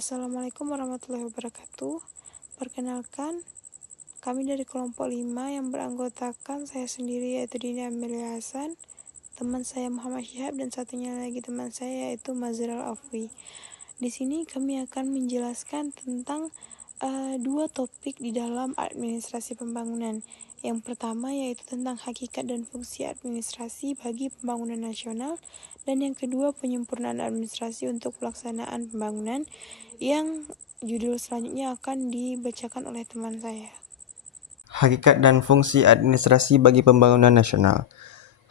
Assalamualaikum warahmatullahi wabarakatuh. Perkenalkan, kami dari kelompok 5 yang beranggotakan saya sendiri yaitu Dini Amelia Hasan, teman saya Muhammad Syihab, dan satunya lagi teman saya yaitu Mazral Afwi. Di sini kami akan menjelaskan tentang dua topik di dalam administrasi pembangunan. Yang pertama yaitu tentang hakikat dan fungsi administrasi bagi pembangunan nasional, dan yang kedua penyempurnaan administrasi untuk pelaksanaan pembangunan, yang judul selanjutnya akan dibacakan oleh teman saya. Hakikat dan fungsi administrasi bagi pembangunan nasional.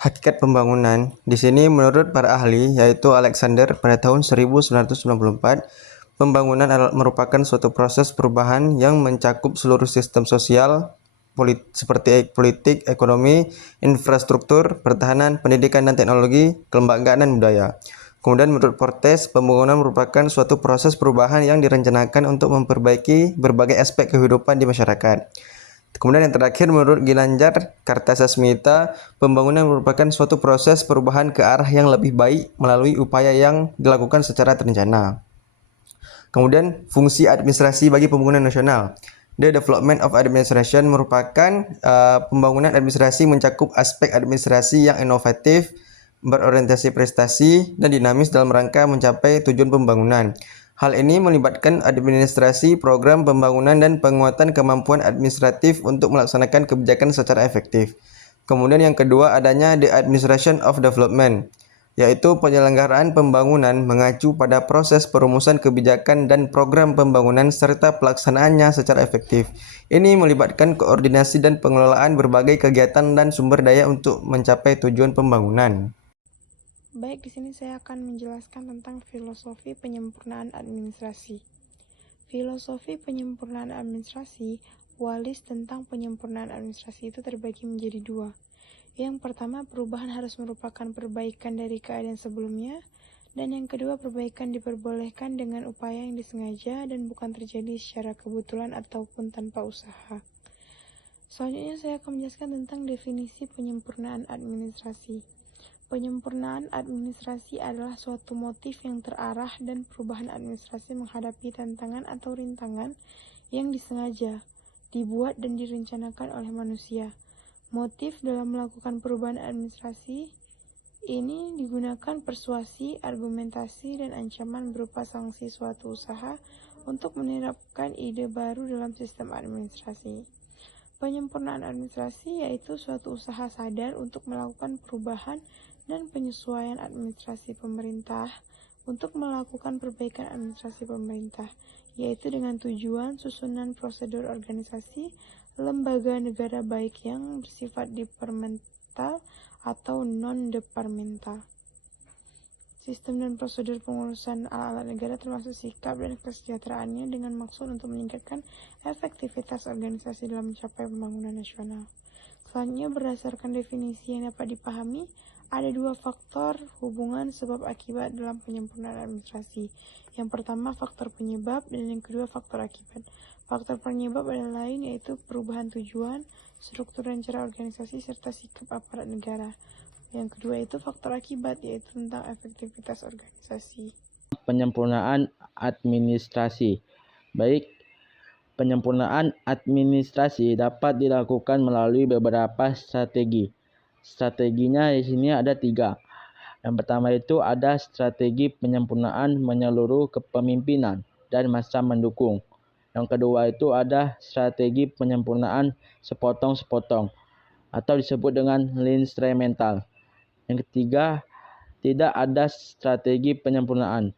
Hakikat pembangunan di sini menurut para ahli yaitu Alexander pada tahun 1994, pembangunan merupakan suatu proses perubahan yang mencakup seluruh sistem sosial seperti politik, ekonomi, infrastruktur, pertahanan, pendidikan dan teknologi, kelembagaan dan budaya. Kemudian menurut Portes, pembangunan merupakan suatu proses perubahan yang direncanakan untuk memperbaiki berbagai aspek kehidupan di masyarakat. Kemudian yang terakhir menurut Ginanjar Kartasasmita, pembangunan merupakan suatu proses perubahan ke arah yang lebih baik melalui upaya yang dilakukan secara terencana. Kemudian fungsi administrasi bagi pembangunan nasional. The development of administration merupakan pembangunan administrasi mencakup aspek administrasi yang inovatif, berorientasi prestasi, dan dinamis dalam rangka mencapai tujuan pembangunan. Hal ini melibatkan administrasi, program pembangunan, dan penguatan kemampuan administratif untuk melaksanakan kebijakan secara efektif. Kemudian yang kedua adanya the administration of development, yaitu penyelenggaraan pembangunan mengacu pada proses perumusan kebijakan dan program pembangunan serta pelaksanaannya secara efektif. Ini melibatkan koordinasi dan pengelolaan berbagai kegiatan dan sumber daya untuk mencapai tujuan pembangunan. Baik, di sini saya akan menjelaskan tentang filosofi penyempurnaan administrasi. Filosofi penyempurnaan administrasi, Wallace tentang penyempurnaan administrasi itu terbagi menjadi dua. Yang pertama, perubahan harus merupakan perbaikan dari keadaan sebelumnya, dan yang kedua, perbaikan diperbolehkan dengan upaya yang disengaja dan bukan terjadi secara kebetulan ataupun tanpa usaha. Selanjutnya saya akan menjelaskan tentang definisi penyempurnaan administrasi. Penyempurnaan administrasi adalah suatu motif yang terarah dan perubahan administrasi menghadapi tantangan atau rintangan yang disengaja, dibuat dan direncanakan oleh manusia. Motif dalam melakukan perubahan administrasi ini digunakan persuasi, argumentasi, dan ancaman berupa sanksi suatu usaha untuk menerapkan ide baru dalam sistem administrasi. Penyempurnaan administrasi yaitu suatu usaha sadar untuk melakukan perubahan dan penyesuaian administrasi pemerintah untuk melakukan perbaikan administrasi pemerintah, yaitu dengan tujuan susunan prosedur organisasi lembaga negara baik yang bersifat departemental atau non-departemental. Sistem dan prosedur pengurusan alat-alat negara termasuk sikap dan kesejahteraannya dengan maksud untuk meningkatkan efektivitas organisasi dalam mencapai pembangunan nasional. Selanjutnya, berdasarkan definisi yang dapat dipahami, ada dua faktor hubungan sebab akibat dalam penyempurnaan administrasi. Yang pertama, faktor penyebab, dan yang kedua, faktor akibat. Faktor penyebab adalah lain yaitu perubahan tujuan, struktur dan cara organisasi, serta sikap aparat negara. Yang kedua itu faktor akibat, yaitu tentang efektivitas organisasi. Penyempurnaan administrasi. Baik, penyempurnaan administrasi dapat dilakukan melalui beberapa strategi. Strateginya di sini ada 3. Yang pertama itu ada strategi penyempurnaan menyeluruh kepemimpinan dan masa mendukung. Yang kedua itu ada strategi penyempurnaan sepotong-sepotong atau disebut dengan instrumental. Yang ketiga, tidak ada strategi penyempurnaan.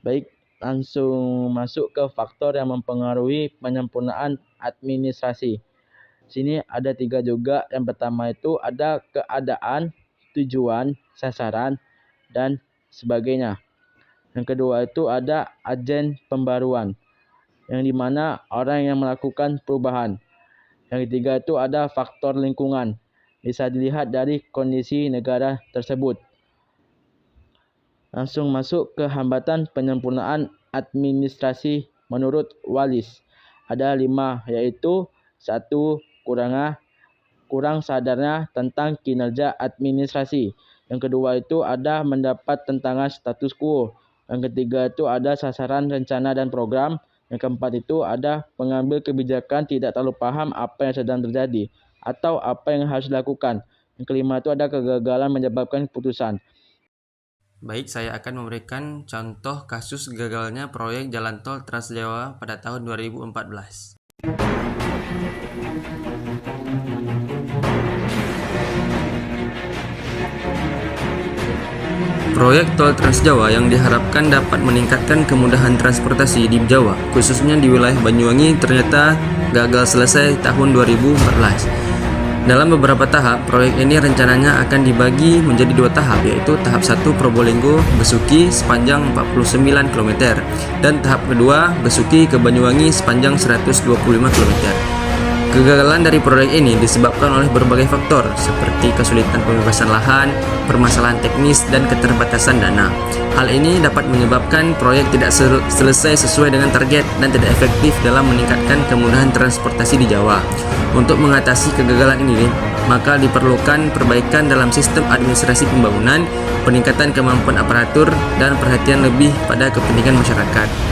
Baik, langsung masuk ke faktor yang mempengaruhi penyempurnaan administrasi. Sini ada 3 juga. Yang pertama itu ada keadaan, tujuan, sasaran, dan sebagainya. Yang kedua itu ada agen pembaruan, yang dimana orang yang melakukan perubahan. Yang ketiga itu ada faktor lingkungan, bisa dilihat dari kondisi negara tersebut. Langsung masuk ke hambatan penyempurnaan administrasi menurut Wallace. Ada 5, yaitu 1. Kurang sadarnya tentang kinerja administrasi. Yang kedua itu ada mendapat tentangan status quo. Yang ketiga itu ada sasaran, rencana, dan program. Yang keempat itu ada pengambil kebijakan tidak terlalu paham apa yang sedang terjadi atau apa yang harus dilakukan. Yang kelima itu ada kegagalan menyebabkan keputusan. Baik, saya akan memberikan contoh kasus gagalnya proyek Jalan Tol Trans Jawa pada tahun 2014. Proyek Tol Trans Jawa yang diharapkan dapat meningkatkan kemudahan transportasi di Jawa, khususnya di wilayah Banyuwangi, ternyata gagal selesai tahun 2014. Dalam beberapa tahap, proyek ini rencananya akan dibagi menjadi 2 tahap, yaitu tahap 1 Probolinggo Besuki sepanjang 49 km dan tahap kedua Besuki ke Banyuwangi sepanjang 125 km. Kegagalan dari proyek ini disebabkan oleh berbagai faktor seperti kesulitan pembebasan lahan, permasalahan teknis, dan keterbatasan dana. Hal ini dapat menyebabkan proyek tidak selesai sesuai dengan target dan tidak efektif dalam meningkatkan kemudahan transportasi di Jawa. Untuk mengatasi kegagalan ini, maka diperlukan perbaikan dalam sistem administrasi pembangunan, peningkatan kemampuan aparatur, dan perhatian lebih pada kepentingan masyarakat.